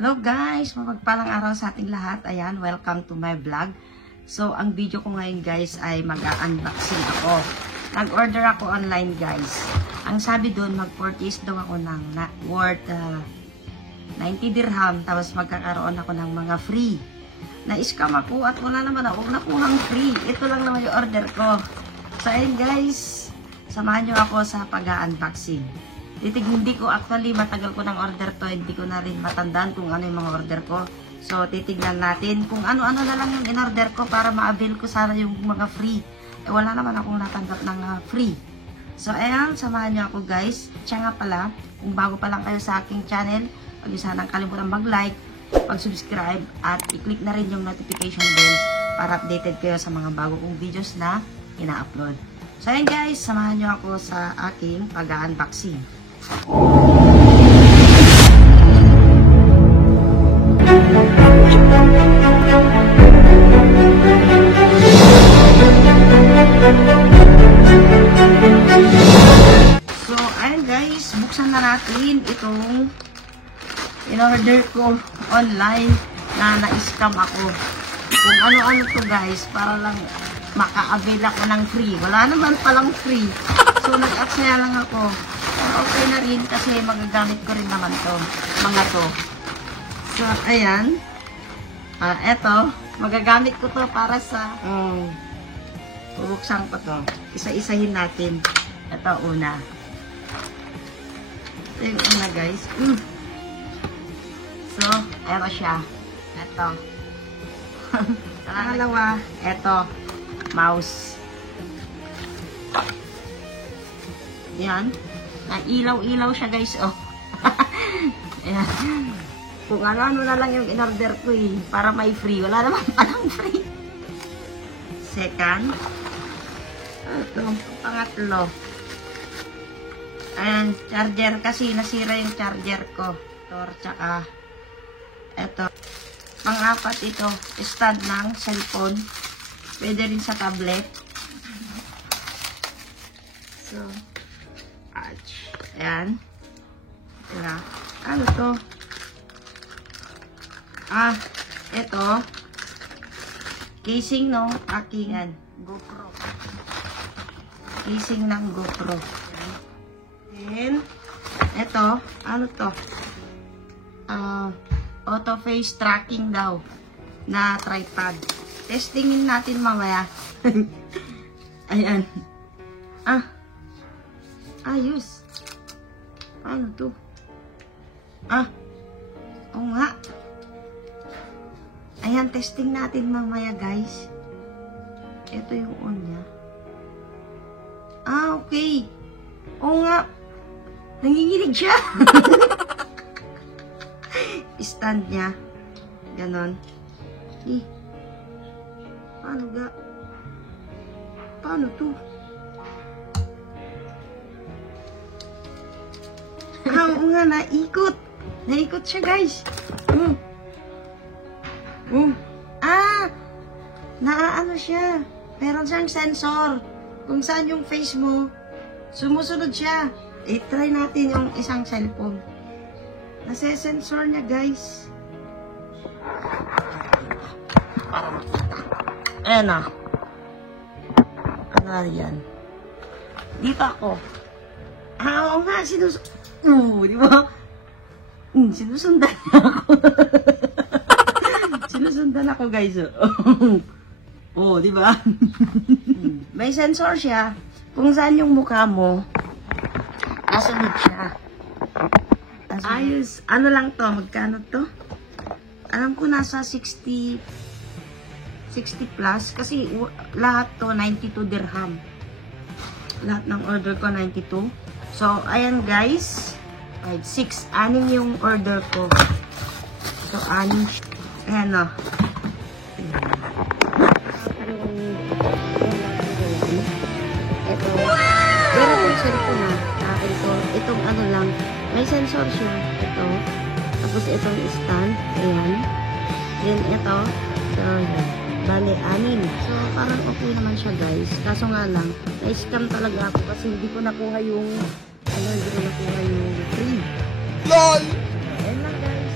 Hello guys! Mapagpalang araw sa ating lahat. Ayan, welcome to my vlog. So, ang video ko ngayon guys ay mag-unboxing ako. Nag-order ako online guys. Ang sabi doon, mag-purchase daw ako ng worth 90 dirham. Tapos magkakaroon ako ng mga free. Na-scam ako at wala naman ako nakuhang free. Ito lang naman yung order ko. So, ayun guys. Samahan nyo ako sa pag-unboxing. Hindi ko actually matagal ko ng order to, hindi ko na rin matandaan kung ano yung mga order ko. So, titignan natin kung ano-ano na lang yung in-order ko para ma-avail ko sana yung mga free. Eh, wala naman akong natanggap ng free. So, ayan, samahan nyo ako guys. Siya nga pala, kung bago pa lang kayo sa aking channel, huwag nyo sanang kalimutan mag-like, mag-subscribe, at i-click na rin yung notification bell para updated kayo sa mga bago kong videos na ina-upload. So, ayan guys, samahan nyo ako sa aking pag-unboxing. So, ayun guys, buksan na natin itong in-order ko online na na-scam ako. Kung ano-ano to guys, para lang maka-avail ako ng free. Wala naman palang free. So, nag-aksaya lang ako. Okay na rin kasi magagamit ko rin naman to, mga to. So, ayan. Eto, magagamit ko to para sa bubuksan ko to. Isa-isahin natin. Ito, una. Ito yung una, guys. So, eto siya. Eto. Pangalawa, eto. Mouse. Yan. Ilaw-ilaw siya guys, oh. Ayan. Kung ano-ano na lang yung in-order ko eh, para may free. Wala naman palang free. Second. Ito, pangatlo. Ayan, charger kasi nasira yung charger ko. Ito, tsaka ito. Pang-apat ito, stand ng cellphone. Pwede rin sa tablet. So, ayan. Diba? Ano to? Ito. Casing no aking GoPro. Casing ng GoPro. Then, ito. Ano to? Auto face tracking daw na tripod. Testingin natin mamaya. Ayan. Ayos. Ano to? Oo nga. Ayan, testing natin mamaya, guys. Ito yung on niya. Okay. Oo nga. Nanginginig siya. Stand niya. Ganon. Paano ga? Paano to? Oo nga, naikot. Naikot siya, guys. Naaano siya. Meron siyang sensor. Kung saan yung face mo, sumusunod siya. I-try natin yung isang cellphone. Nase-sensor niya, guys. Para makita. Ayan na. Ano yan? Dito ako. Oo nga, di ba? Sinusundan ako. Sinusundan ako, guys. Di ba? May sensor siya. Kung saan yung mukha mo, nasunod siya. Ayos. Ano lang to? Magkano to? Alam ko nasa 60 plus. Kasi lahat to 92 dirham. Lahat ng order ko 92. So, ayan guys. 5, 6. Anim yung order ko. So, anim. Ayan o. Ito. Pero itong cellphone na. Itong ano lang. May sensor siya. Ito. Tapos itong stand. Ayan. Then ito. So, bale, anim. So, parang okay naman siya guys. Kaso nga lang, na-scam talaga ako kasi hindi ko nakuha yung hindi ko nakuha yung free. LOL! Ayan lang guys.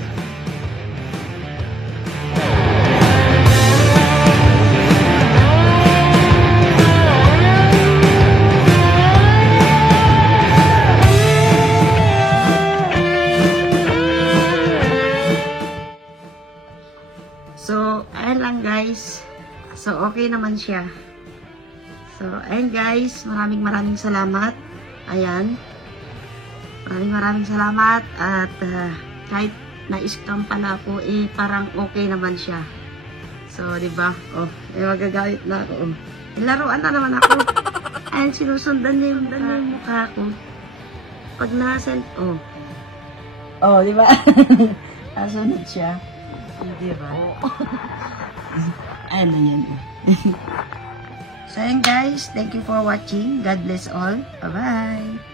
okay naman siya. So, ayun guys, maraming salamat. Ayan. Maraming salamat. At kahit na-scam pala ako, parang okay naman siya. So, di ba? Oh, magagalit na ako. Laruan na naman ako. Ayun, sinusundan niya yung mukha ko. Pag na-send, oh, di ba? Nasunod siya. Di ba? Ano yan? So, ayun guys, thank you for watching. God bless all. Bye-bye.